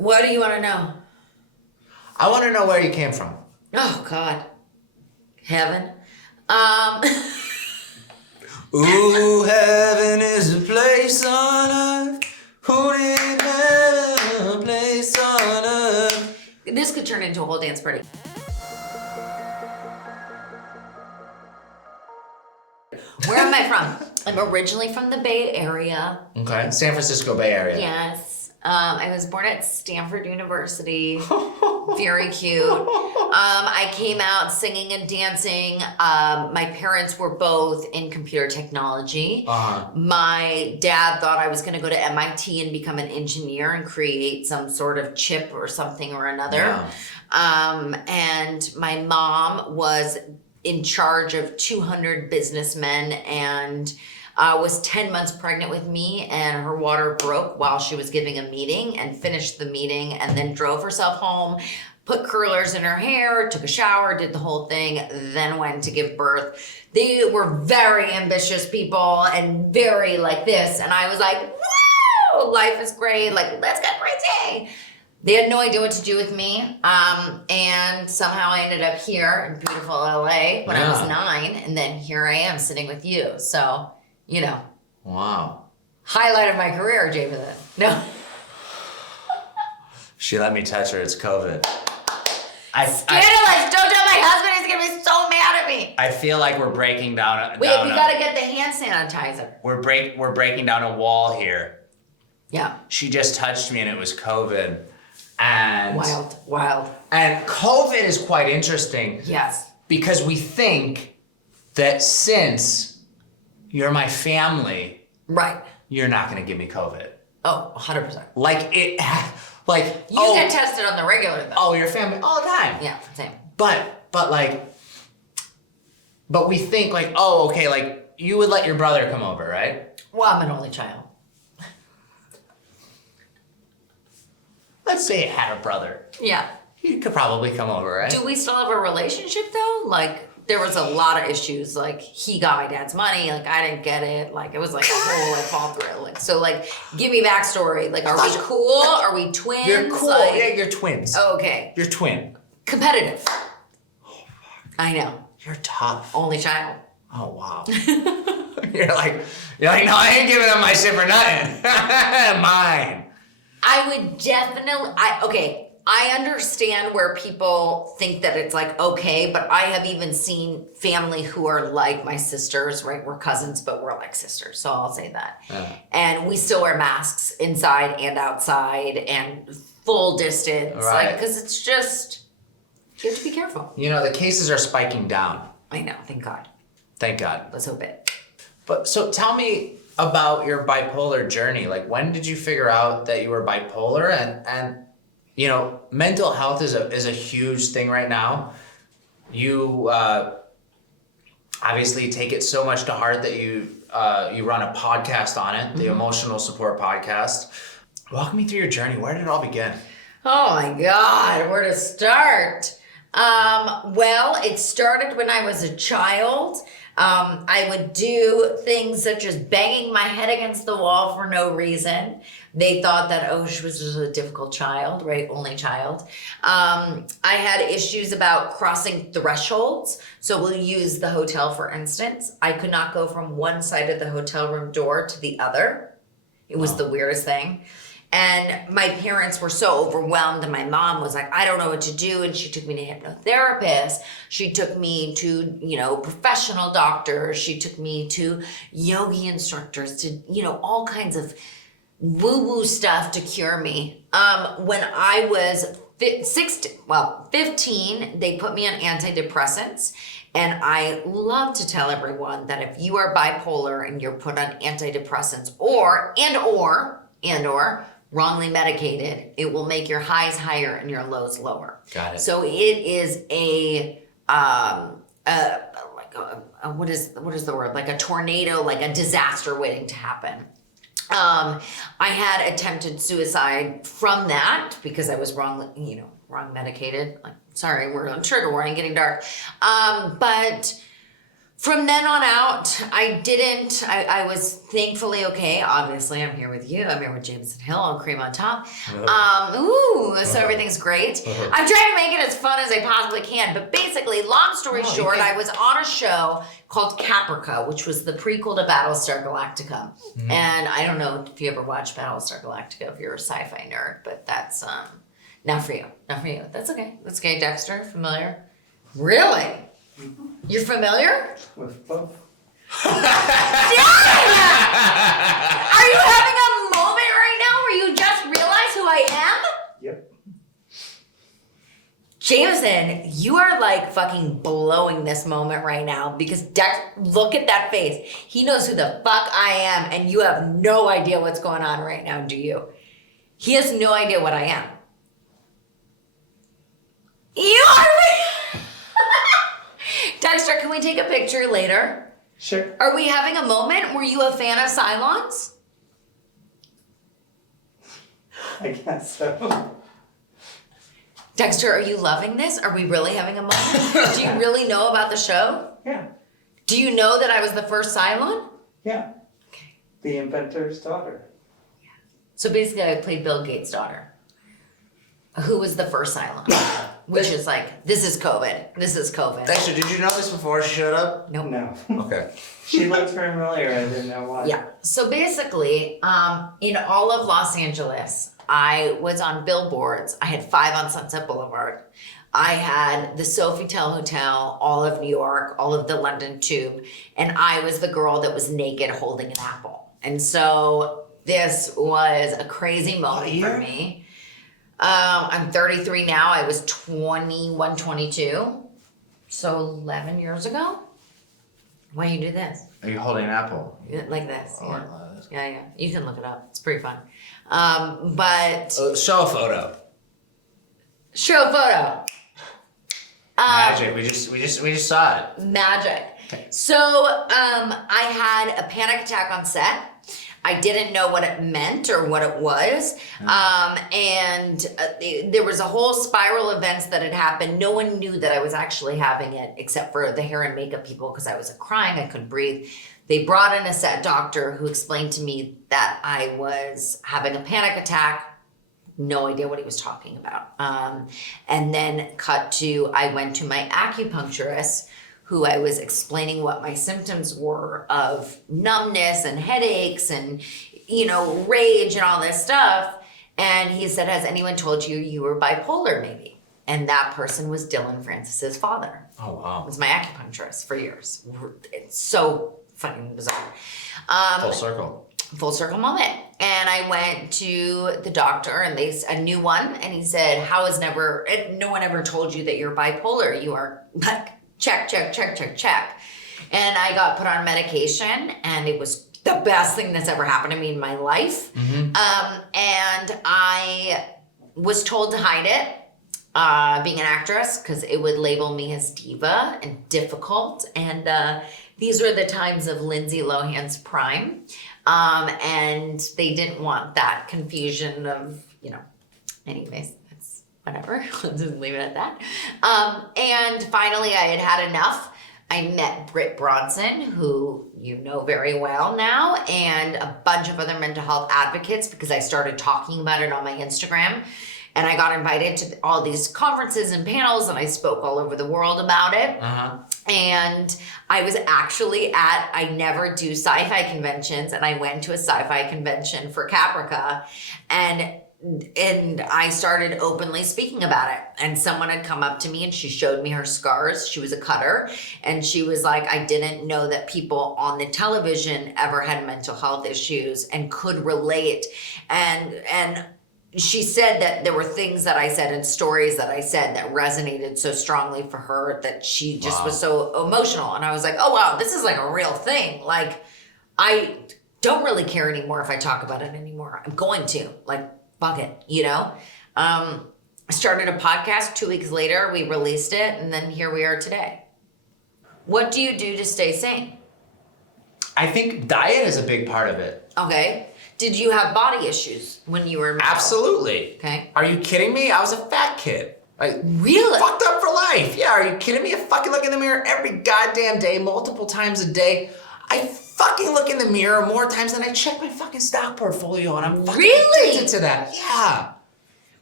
What do you want to know? I want to know where you came from. Oh, God. Heaven. Ooh, heaven is a place on earth. Who did heaven a place on earth? This could turn into a whole dance party. Where am I from? I'm originally from the Bay Area. Okay, San Francisco Bay Area. Yes. I was born at Stanford University. Very cute. I came out singing and dancing. My parents were both in computer technology. My dad thought I was going to go to MIT and become an engineer and create some sort of chip or something or another. Yeah. And my mom was in charge of 200 businessmen and was 10 months pregnant with me, and her water broke while she was giving a meeting, and finished the meeting and then drove herself home, put curlers in her hair, took a shower, did the whole thing, then went to give birth. They were very ambitious people and very like this, and I was like, woo, life is great, like let's get crazy. They had no idea what to do with me, and somehow I ended up here in beautiful LA when I was 9, and then here I am sitting with you. So, you know. Wow. Highlight of my career, Jamieson. No. She let me touch her. It's COVID. Scandalous! Don't tell my husband. He's gonna be so mad at me. I feel like we're breaking down. Wait, we gotta get the hand sanitizer. We're breaking down a wall here. Yeah. She just touched me, and it was COVID. And wild. And COVID is quite interesting. Yes. Because we think that since you're my family, right, you're not going to give me COVID. Oh, 100%. Like you get tested on the regular though. Oh, your family all the time. Yeah, same. But we think like, oh, okay, like you would let your brother come over, right? Well, I'm an only child. Let's say it had a brother. Yeah. He could probably come over, right? Do we still have a relationship though? Like, there was a lot of issues. Like, he got my dad's money. Like, I didn't get it. Like, it was like a whole like fall through. Like, so like, give me backstory. Like, are we cool? Are we twins? You're cool. Like, yeah, you're twins. Okay. You're twin. Competitive. I know. You're tough. Only child. Oh wow. You're like, no, I ain't giving up my shit for nothing. Mine. I would definitely, I understand where people think that it's like, okay, but I have even seen family who are like my sisters, right? We're cousins, but we're like sisters. So I'll say that. And we still wear masks inside and outside and full distance. Right. Like, because it's just, you have to be careful. You know, the cases are spiking down. I know, thank God. Thank God. Let's hope it. But so tell me about your bipolar journey. Like, when did you figure out that you were bipolar? And you know, mental health is a huge thing right now. You obviously take it so much to heart that you run a podcast on it, the Emotional Support Podcast. Walk me through your journey. Where did it all begin? Oh my God, where to start? Well, it started when I was a child. I would do things such as banging my head against the wall for no reason. They thought that, she was just a difficult child, right? Only child. I had issues about crossing thresholds. So we'll use the hotel, for instance. I could not go from one side of the hotel room door to the other. It was the weirdest thing. And my parents were so overwhelmed, and my mom was like, I don't know what to do. And she took me to hypnotherapists. She took me to, professional doctors. She took me to yogi instructors, to, all kinds of woo-woo stuff to cure me. When I was 15, they put me on antidepressants. And I love to tell everyone that if you are bipolar and you're put on antidepressants or wrongly medicated, it will make your highs higher and your lows lower. Got it. So it is what is the word? Like a tornado, like a disaster waiting to happen. I had attempted suicide from that because I was wrong medicated. Like, sorry, we're on trigger warning, getting dark. But from then on out, I was thankfully okay. Obviously, I'm here with you. I'm here with Jamieson Hill on Cream on Top. so everything's great. I'm trying to make it as fun as I possibly can, but basically, long story short, I was on a show called Caprica, which was the prequel to Battlestar Galactica. And I don't know if you ever watched Battlestar Galactica if you're a sci-fi nerd, but that's not for you. Not for you. That's okay. That's okay. Dexter, familiar? Really? You're familiar? With both. Are you having a moment right now where you just realize who I am? Yep. Jamieson, you are like fucking blowing this moment right now because look at that face. He knows who the fuck I am and you have no idea what's going on right now, do you? He has no idea what I am. You are Dexter, can we take a picture later? Sure. Are we having a moment? Were you a fan of Cylons? I guess so. Dexter, are you loving this? Are we really having a moment? Do you really know about the show? Yeah. Do you know that I was the first Cylon? Yeah. Okay. The inventor's daughter. So basically, I played Bill Gates' daughter. Who was the first Cylon? Which is like, this is COVID. This is COVID. Dexter, did you know this before she showed up? Nope. No. Okay. She looked familiar. I didn't know why. Yeah. So basically, in all of Los Angeles, I was on billboards. I had 5 on Sunset Boulevard. I had the Sofitel Hotel, all of New York, all of the London Tube, and I was the girl that was naked holding an apple. And so this was a crazy moment for me. I'm 33 now. I was 21, 22. So 11 years ago. Why you do this? Are you holding an apple? Like this. Oh, Yeah. I love this. Yeah. You can look it up. It's pretty fun. But Show a photo. show a photo. Magic. We just saw it. Magic. So I had a panic attack on set. I didn't know what it meant or what it was. And there was a whole spiral of events that had happened. No one knew that I was actually having it except for the hair and makeup people because I was crying. I couldn't breathe. They brought in a set doctor who explained to me that I was having a panic attack. No idea what he was talking about. And then cut to, I went to my acupuncturist who I was explaining what my symptoms were of numbness and headaches and, rage and all this stuff. And he said, has anyone told you you were bipolar maybe? And that person was Dylan Francis's father. Oh, wow. Was my acupuncturist for years. It's so fucking bizarre. Full circle. Full circle moment. And I went to the doctor and a new one. And he said, no one ever told you that you're bipolar. You are like, check. And I got put on medication and it was the best thing that's ever happened to me in my life. Mm-hmm. And I was told to hide it, being an actress, because it would label me as diva and difficult. And these were the times of Lindsay Lohan's prime. And they didn't want that confusion of, anyways. Whatever, let's just leave it at that. And finally, I had enough. I met Britt Bronson, who you know very well now, and a bunch of other mental health advocates because I started talking about it on my Instagram. And I got invited to all these conferences and panels, and I spoke all over the world about it. Uh-huh. And I was actually I never do sci-fi conventions, and I went to a sci-fi convention for Caprica, and I started openly speaking about it. And someone had come up to me and she showed me her scars. She was a cutter. And she was like, I didn't know that people on the television ever had mental health issues and could relate. And she said that there were things that I said and stories that I said that resonated so strongly for her that she just was so emotional. And I was like, oh, wow, this is like a real thing. Like, I don't really care anymore if I talk about it anymore. I'm going to. Fuck it, I started a podcast 2 weeks later, we released it, and then here we are today. What do you do to stay sane? I think diet is a big part of it. Okay. Did you have body issues when you were in middle? Absolutely. Okay. Are you kidding me? I was a fat kid. Really? Fucked up for life. Yeah, are you kidding me? I fucking look in the mirror every goddamn day, multiple times a day. I fucking look in the mirror more times than I check my fucking stock portfolio, and I'm fucking Really? addicted to that. Yeah.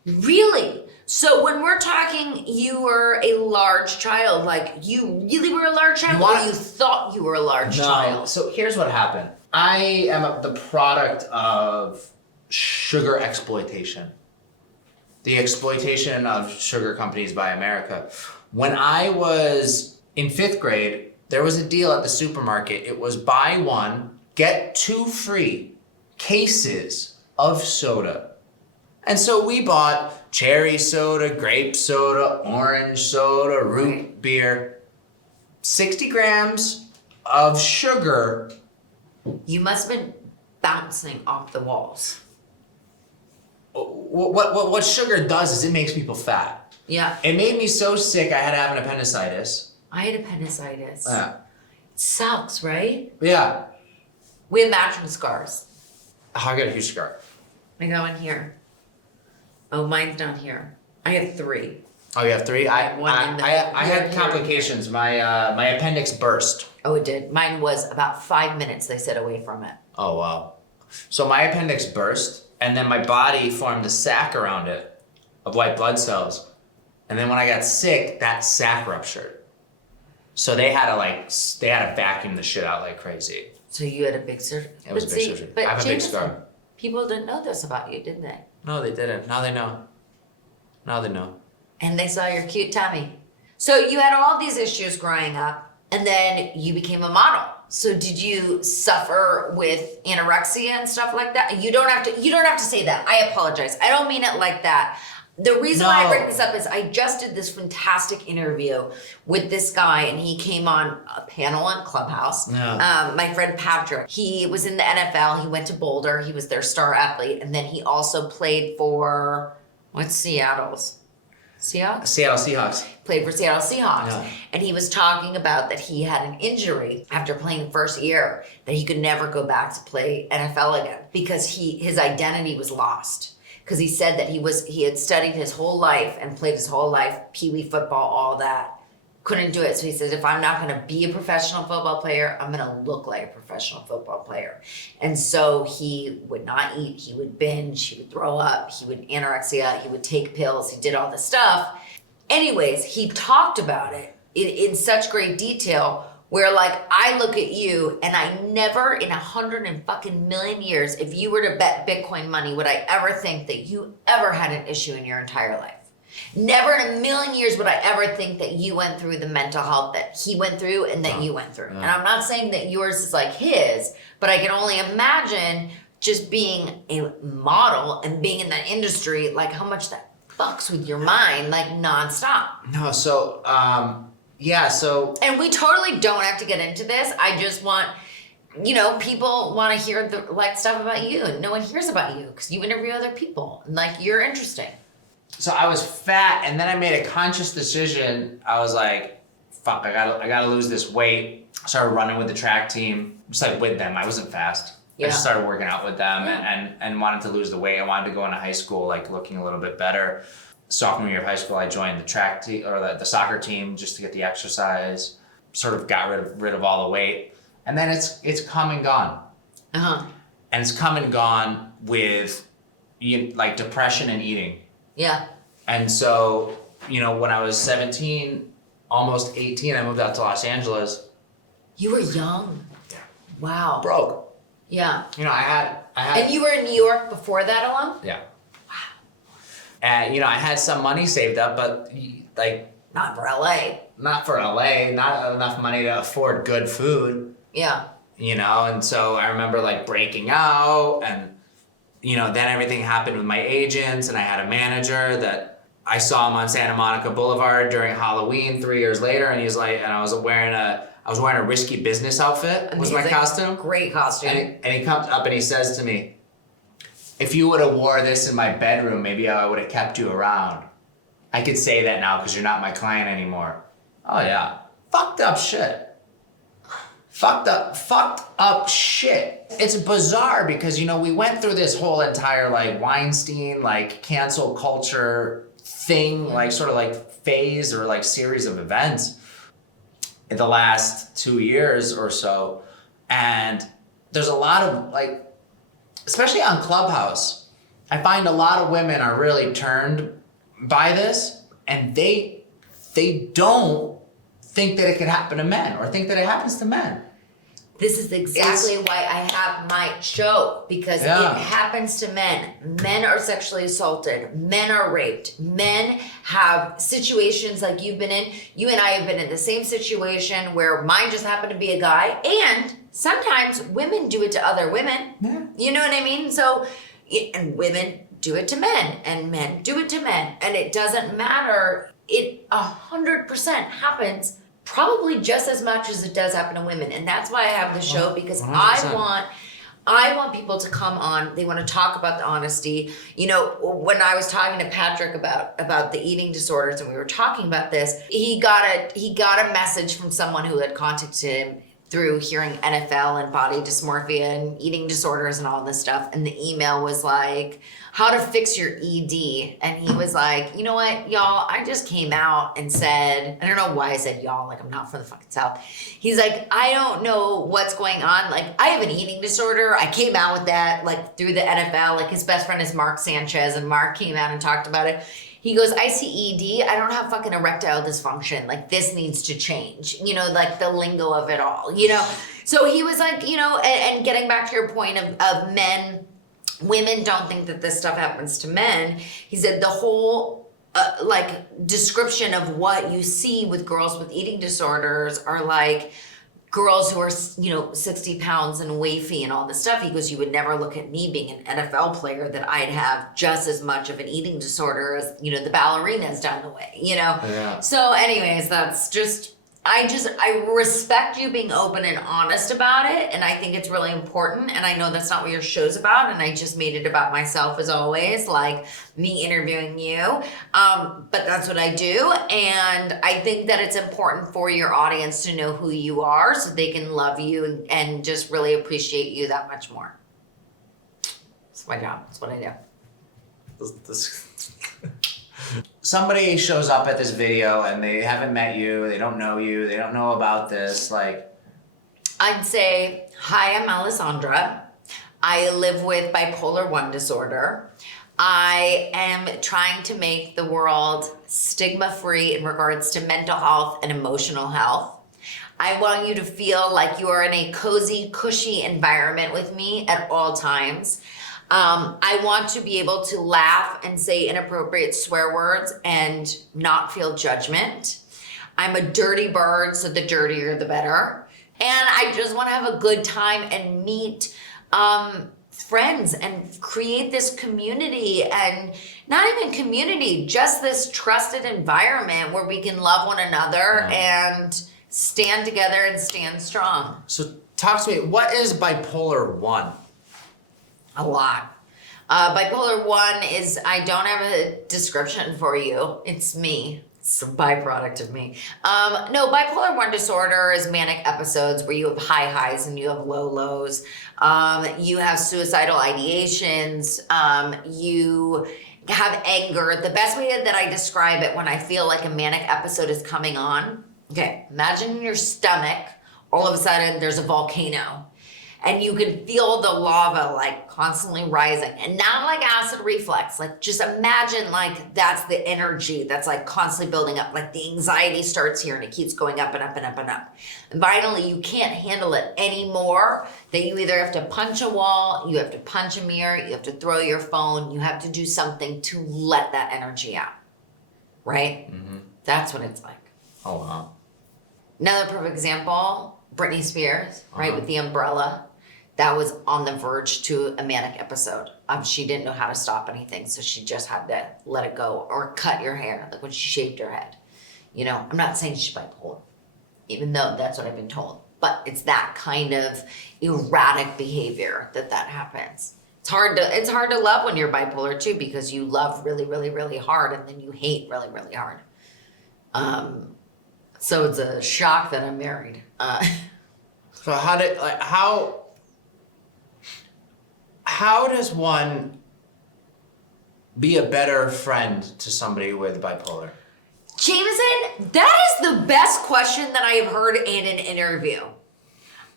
Really? So when we're talking, you were a large child, like you really were a large child, or you thought you were a large child? So here's what happened. I am the product of sugar exploitation. The exploitation of sugar companies by America. When I was in 5th grade, there was a deal at the supermarket. It was buy one, get 2 free cases of soda. And so we bought cherry soda, grape soda, orange soda, root beer. 60 grams of sugar. You must have been bouncing off the walls. What sugar does is it makes people fat. Yeah. It made me so sick I had to have an appendicitis. I had appendicitis. Yeah. It sucks, right? Yeah. We have matching scars. Oh, I got a huge scar. I go in here. Oh, mine's down here. I have 3. Oh, you have 3? I had here. complications. My appendix burst. Oh, it did. Mine was about 5 minutes, they said, away from it. Oh, wow. So my appendix burst, and then my body formed a sac around it of white blood cells. And then when I got sick, that sac ruptured. So they had to vacuum the shit out like crazy. So you had a big surgery? It was a big surgery. But I have a big Jamieson, scar. people didn't know this about you, didn't they? No, they didn't. Now they know. Now they know. And they saw your cute tummy. So you had all these issues growing up, and then you became a model. So did you suffer with anorexia and stuff like that? You don't have to say that. I apologize. I don't mean it like that. The reason why I bring this up is I just did this fantastic interview with this guy, and he came on a panel on Clubhouse. Yeah. My friend Patrick, he was in the NFL. He went to Boulder. He was their star athlete, and then he also played for what's Seattle's? Seahawks? Seattle Seahawks. Played for Seattle Seahawks. Yeah. And he was talking about that he had an injury after playing the first year, that he could never go back to play NFL again because his identity was lost. Because he said that he had studied his whole life and played his whole life, pee-wee football, all that. Couldn't do it. So he says, if I'm not going to be a professional football player, I'm going to look like a professional football player. And so he would not eat. He would binge. He would throw up. He would anorexia. He would take pills. He did all this stuff. Anyways, he talked about it in such great detail where, like, I look at you and I never in 100,000,000 years, if you were to bet Bitcoin money, would I ever think that you ever had an issue in your entire life. Never in 1,000,000 years would I ever think that you went through the mental health that he went through and that you went through. And I'm not saying that yours is like his, but I can only imagine just being a model and being in that industry, like how much that fucks with your mind, like nonstop. No, so, so. And we totally don't have to get into this. I just want, people want to hear the stuff about you, and no one hears about you because you interview other people and you're interesting. So I was fat, and then I made a conscious decision. I was like, fuck, I gotta lose this weight. I started running with the track team, just with them. I wasn't fast. Yeah. I just started working out with them and wanted to lose the weight. I wanted to go into high school looking a little bit better. Sophomore year of high school, I joined the track team or the soccer team just to get the exercise. Sort of got rid of all the weight, and then it's come and gone. Uh-huh. And it's come and gone with depression and eating. Yeah. And so, when I was 17, almost 18, I moved out to Los Angeles. You were young. Wow. Broke. Yeah. I had. And you were in New York before that alone? Yeah. And, I had some money saved up, but Not for LA. not for LA, not enough money to afford good food, Yeah. and so I remember breaking out and, then everything happened with my agents, and I had a manager that I saw him on Santa Monica Boulevard during Halloween 3 years later, and he's like, and I was wearing a risky business outfit, was my Amazing. costume. Great costume. And he comes up and he says to me, if you would have wore this in my bedroom, maybe I would have kept you around. I could say that now because you're not my client anymore. Oh yeah. Fucked up shit. Fucked up shit. It's bizarre because, we went through this whole entire Weinstein, cancel culture thing, phase or series of events in the last 2 years or so. And there's a lot of especially on Clubhouse, I find a lot of women are really turned by this, and they don't think that it could happen to men or think that it happens to men. This is exactly why I have my show, because it happens to men. Men are sexually assaulted. Men are raped. Men have situations like you've been in. You and I have been in the same situation where mine just happened to be a guy. And sometimes women do it to other women. Yeah. You know what I mean? So, and women do it to men, and men do it to men. And it doesn't matter. It 100% happens probably just as much as it does happen to women. And that's why I have the show, because 100%. I want people to come on. They want to talk about the honesty. You know, when I was talking to Patrick about the eating disorders and we were talking about this, he got a message from someone who had contacted him through hearing NFL and body dysmorphia and eating disorders and all this stuff. And the email was like, how to fix your ED. And he was like, you know what, y'all, I just came out and said, I don't know why I said y'all, like I'm not from the fucking South. He's like, I don't know what's going on. Like, I have an eating disorder. I came out with that, like, through the NFL. Like, his best friend is Mark Sanchez, and Mark came out and talked about it. He goes, I see ED. I don't have fucking erectile dysfunction. Like, this needs to change. You know, like the lingo of it all, you know? So he was like, you know, and getting back to your point of men, women don't think that this stuff happens to men. He said the whole like description of what you see with girls with eating disorders are like girls who are, you know, 60 pounds and wafy and all this stuff. He goes, you would never look at me being an NFL player that I'd have just as much of an eating disorder as, you know, the ballerinas down the way, you know? Yeah. So anyways, that's just, I respect you being open and honest about it, and I think it's really important, and I know that's not what your show's about, and I just made it about myself as always, like me interviewing you, but that's what I do, and I think that it's important for your audience to know who you are so they can love you and just really appreciate you that much more. It's my job. It's what I do. Somebody shows up at this video and they haven't met you, they don't know you, they don't know about this, like... I'd say, hi, I'm Alessandra. I live with bipolar 1 disorder. I am trying to make the world stigma-free in regards to mental health and emotional health. I want you to feel like you are in a cozy, cushy environment with me at all times. I want to be able to laugh and say inappropriate swear words and not feel judgment. I'm a dirty bird, so the dirtier the better. And I just want to have a good time and meet friends and create this community, and not even community, just this trusted environment where we can love one another and stand together and stand strong. So talk to me, what is bipolar 1? A lot. Bipolar 1 is, I don't have a description for you. It's me. It's a byproduct of me. No, bipolar 1 disorder is manic episodes where you have high highs and you have low lows. You have suicidal ideations. You have anger. The best way that I describe it when I feel like a manic episode is coming on. Okay, imagine in your stomach, all of a sudden there's a volcano. And you can feel the lava like constantly rising, and not like acid reflux. Like, just imagine like that's the energy that's like constantly building up. Like the anxiety starts here and it keeps going up and up and up and up. And finally, you can't handle it anymore. That you either have to punch a wall, you have to punch a mirror, you have to throw your phone, you have to do something to let that energy out. Right? Mm-hmm. That's what it's like. Oh, wow. Another perfect example, Britney Spears, right, with the umbrella. That was on the verge to a manic episode. She didn't know how to stop anything, so she just had to let it go, or cut your hair, like when she shaved her head. You know, I'm not saying she's bipolar, even though that's what I've been told. But it's that kind of erratic behavior that happens. It's hard to love when you're bipolar too, because you love really, really, really hard, and then you hate really, really hard. So it's a shock that I'm married. So how does one be a better friend to somebody with bipolar? Jamieson, that is the best question that I have heard in an interview.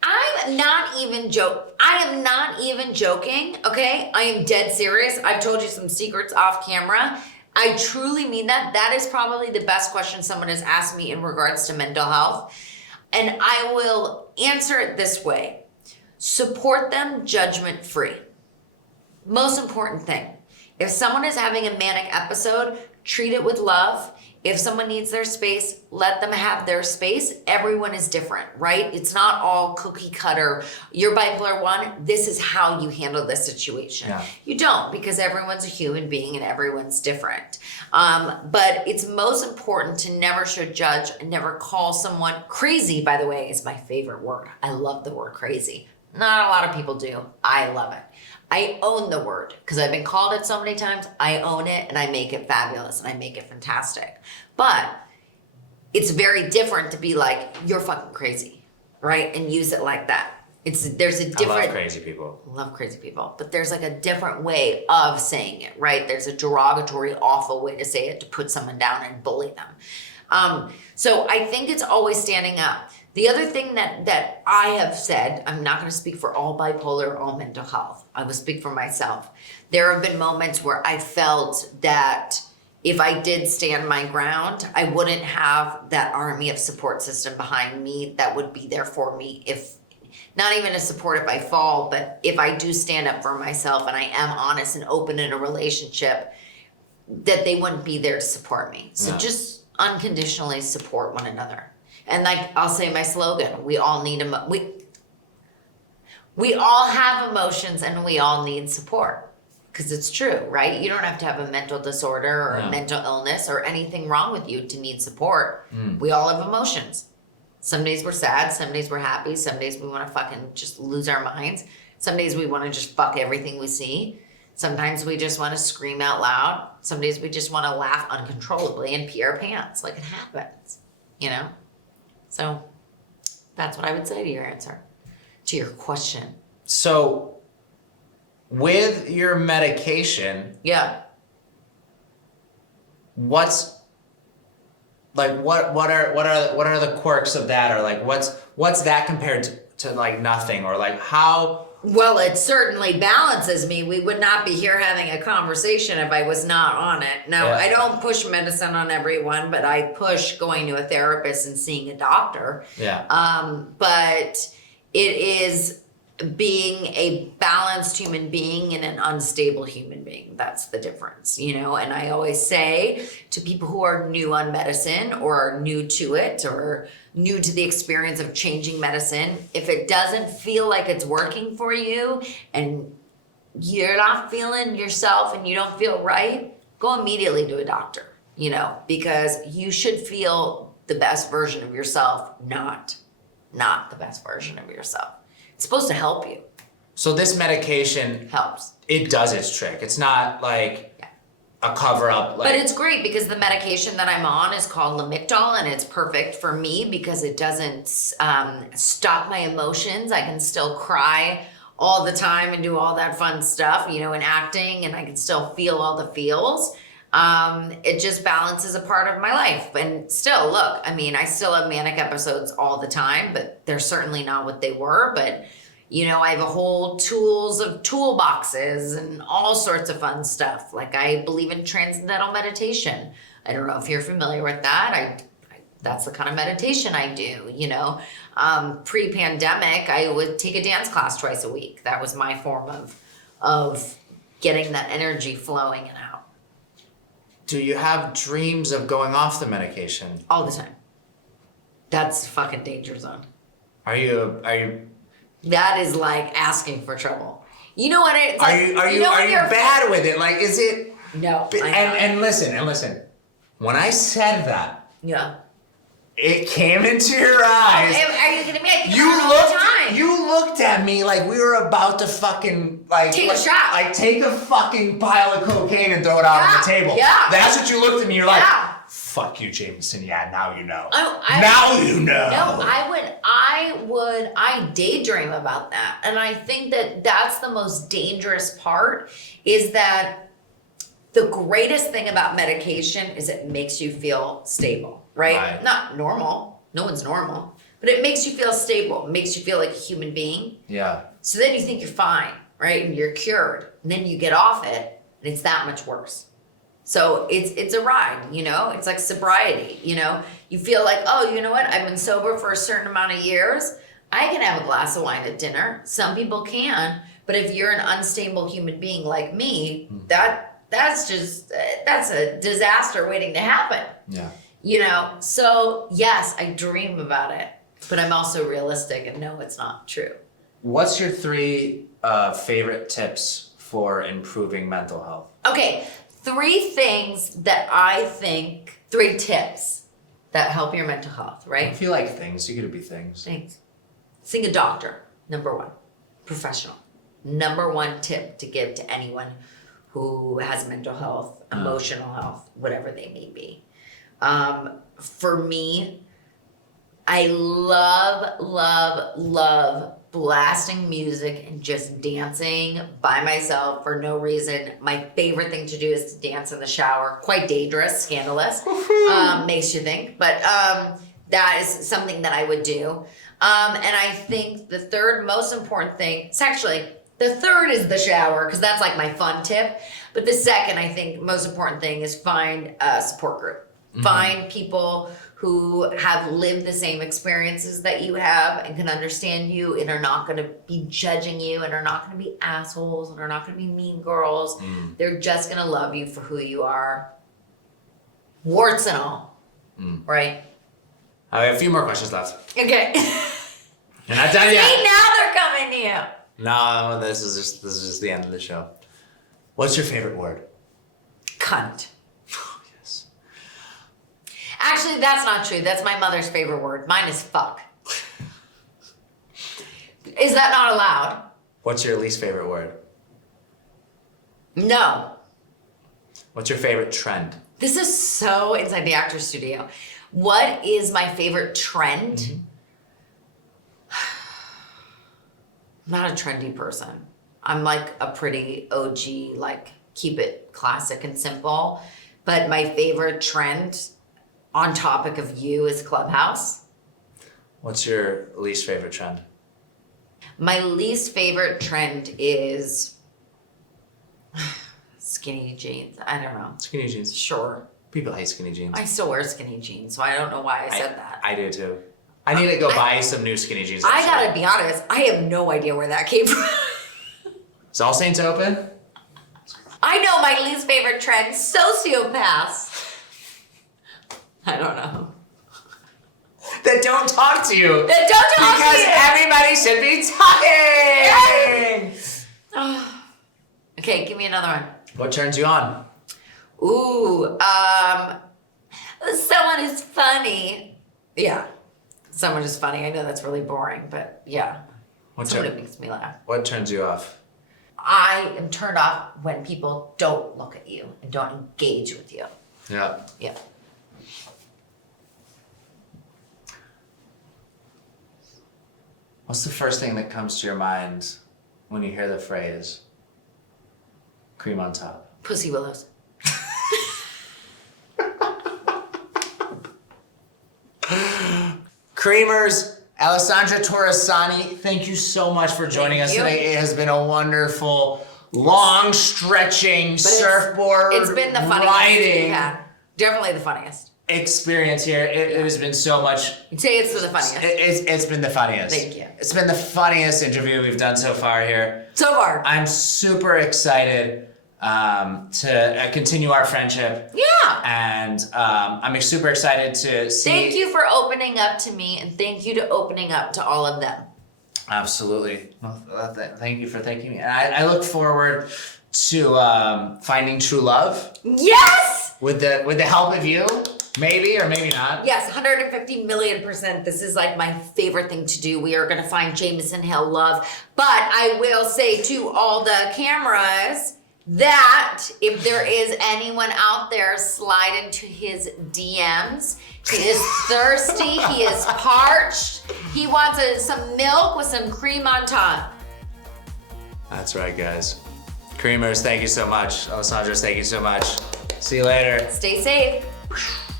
I'm not even joking, okay? I am dead serious. I've told you some secrets off camera. I truly mean that. That is probably the best question someone has asked me in regards to mental health. And I will answer it this way. Support them judgment free. Most important thing. If someone is having a manic episode, treat it with love. If someone needs their space, let them have their space. Everyone is different, right? It's not all cookie cutter. You're bipolar 1, this is how you handle this situation. Yeah. You don't, because everyone's a human being and everyone's different. But it's most important to never should judge and never call someone crazy, by the way, is my favorite word. I love the word crazy. Not a lot of people do. I love it. I own the word because I've been called it so many times. I own it and I make it fabulous and I make it fantastic. But it's very different to be like, you're fucking crazy, right? And use it like that. There's a different. I love crazy people. Love crazy people, but there's like a different way of saying it, right? There's a derogatory, awful way to say it to put someone down and bully them. So I think it's always standing up. The other thing that I have said, I'm not going to speak for all bipolar or all mental health. I will speak for myself. There have been moments where I felt that if I did stand my ground, I wouldn't have that army of support system behind me that would be there for me if, not even a support if I fall, but if I do stand up for myself and I am honest and open in a relationship, that they wouldn't be there to support me. So just unconditionally support one another. And like I'll say my slogan, we all need we all have emotions and we all need support. Because it's true, right? You don't have to have a mental disorder or a mental illness or anything wrong with you to need support. We all have emotions. Some days we're sad, some days we're happy, some days we want to fucking just lose our minds. Some days we want to just fuck everything we see. Sometimes we just want to scream out loud. Some days we just want to laugh uncontrollably and pee our pants. Like it happens, you know? So that's what I would say to your answer, to your question. So with your medication, what's like what are the quirks of that, or like what's that compared to like nothing, or like how? Well, it certainly balances me. We would not be here having a conversation if I was not on it. Now, I don't push medicine on everyone, but I push going to a therapist and seeing a doctor. But it is being a balanced human being and an unstable human being. That's the difference, you know? And I always say to people who are new on medicine or are new to it or new to the experience of changing medicine, if it doesn't feel like it's working for you and you're not feeling yourself and you don't feel right, go immediately to a doctor, you know, because you should feel the best version of yourself, not the best version of yourself. It's supposed to help you. So this medication Helps. It does its trick. It's not like a cover up. Like, but it's great because the medication that I'm on is called Lamictal, and it's perfect for me because it doesn't stop my emotions. I can still cry all the time and do all that fun stuff, you know, in acting, and I can still feel all the feels. It just balances a part of my life. And still, look, I mean, I still have manic episodes all the time, but they're certainly not what they were. But, you know, I have a whole tools of toolboxes and all sorts of fun stuff. Like I believe in transcendental meditation. I don't know if you're familiar with that. That's the kind of meditation I do, you know. Pre-pandemic, I would take a dance class twice a week. That was my form of getting that energy flowing and out. do you have dreams of going off the medication? All the time. That's fucking danger zone. Are you That is like asking for trouble. You know what? It's like, are you bad with it? Like, is it? No. And listen. When I said that, Yeah. it came into your eyes. Are you kidding me? I think about it all the time. You looked at me like we were about to fucking Take a shot. Like take a fucking pile of cocaine and throw it out on the table. Yeah. That's what you looked at me. You're like, Yeah. fuck you, Jamieson. Yeah, now you know. Now you know. No, I daydream about that. And I think that that's the most dangerous part is that the greatest thing about medication is it makes you feel stable, right? Right. Not normal. No one's normal. but it makes you feel stable. It makes you feel like a human being. Yeah. So then you think you're fine, right? And you're cured. And then you get off it and it's that much worse. So it's a ride, you know? It's like sobriety, you know? You feel like, oh, you know what? I've been sober for a certain amount of years. I can have a glass of wine at dinner. Some people can. But if you're an unstable human being like me, that's a disaster waiting to happen. Yeah. You know? So yes, I dream about it. But I'm also realistic and know it's not true. What's your 3 favorite tips for improving mental health? Okay, 3 things that I think, 3 tips that help your mental health, right? If you like things, you could be things. Thanks. Seeing a doctor, number 1. Professional. Number 1 tip to give to anyone who has mental health, emotional health, whatever they may be. For me, I love blasting music and just dancing by myself for no reason. My favorite thing to do is to dance in the shower. Quite dangerous, scandalous, makes you think. But that is something that I would do. And I think the 3rd most important thing, the 3rd is the shower, because that's like my fun tip. But the 2nd, I think, most important thing is find a support group. Mm-hmm. Find people who have lived the same experiences that you have and can understand you and are not going to be judging you and are not going to be assholes and are not going to be mean girls. They're just going to love you for who you are. Warts and all. Right? I have a few more questions left. Okay. You're not done yet. See, now they're coming to you. No, this is just the end of the show. What's your favorite word? Cunt. Oh, yes. Actually, that's not true. That's my mother's favorite word. Mine is fuck. Is that not allowed? What's your least favorite word? No. What's your favorite trend? This is so inside the actor's studio. What is my favorite trend? I'm not a trendy person. I'm like a pretty OG, like keep it classic and simple. But my favorite trend on topic of you is Clubhouse. What's your least favorite trend? My least favorite trend is skinny jeans. I don't know. Skinny jeans. Sure. People hate skinny jeans. I still wear skinny jeans, so I don't know why I said that. I do too. I need to go buy some new skinny jeans. I gotta be honest, I have no idea where that came from. Is All Saints open? I know my least favorite trend, sociopaths. I don't know. That don't talk to you. That don't talk to you. Because everybody should be talking. Okay, give me another one. What turns you on? Ooh, someone who's funny. Yeah, someone who's funny. I know that's really boring, but yeah. Someone who makes me laugh. What turns you off? I am turned off when people don't look at you and don't engage with you. Yeah. Yeah. What's the first thing that comes to your mind when you hear the phrase cream on top? Pussy willows. Creamers, Alessandra Torresani, thank you so much for joining us today. It has been a wonderful, long, stretching surfboard It's been the funniest riding we've had. Definitely the funniest. experience here. It has been so much. You'd say it's the funniest. It's been the funniest. Thank you. It's been the funniest interview we've done so far here. So far. I'm super excited to continue our friendship. Yeah. And I'm super excited to see. Thank you for opening up to me, and thank you to opening up to all of them. Absolutely. Well, thank you for thanking me. And I look forward to finding true love. Yes! With the help of you, maybe or maybe not. Yes, 150 million%. This is like my favorite thing to do. We are going to find Jamieson Hill love. But I will say to all the cameras that if there is anyone out there, slide into his DMs. He is thirsty. He is parched. He wants some milk with some cream on top. That's right, guys. Creamers, thank you so much. Alessandra, thank you so much. See you later. Stay safe.